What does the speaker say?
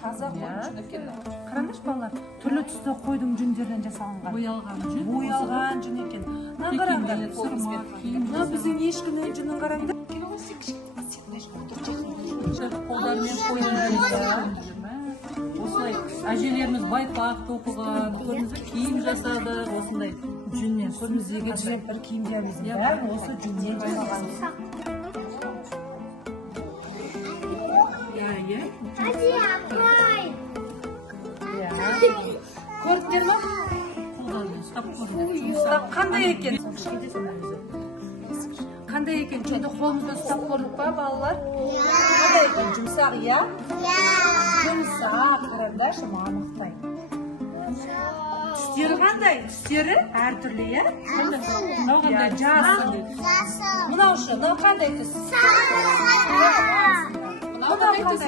Таза қойдың жүні екен. Қараңызшы балалар, түрлі түсті қойдың жүндерден жасалынған. Боялған жүн екен. Мына қараңдар, мына біздің ешкінің жүнін қараңдар. Қолдармен қойылған. Осылай әжелеріміз байпақ тоқыған, көрдіңіздер, киім жасады, осындай жүннен. Көрдіңіздер, бір киімдеріміздің бәрін осы жүннен жасалған. Көрдіңдер ме? Қолдармен ұстап көрдіңіздер. Қандай екен? Қандай екен? Жүнді қолымызда ұстап көрдік па, балалар? Қандай екен? Жұмсақ, иә? Жұмсақ, қараңдаршы, анықтай. Түстері қандай? Түстері әртүрлі, иә? Мынау қандай? Жасыл. Мынау шы, мынау қандай түс? Мынау қандай түс?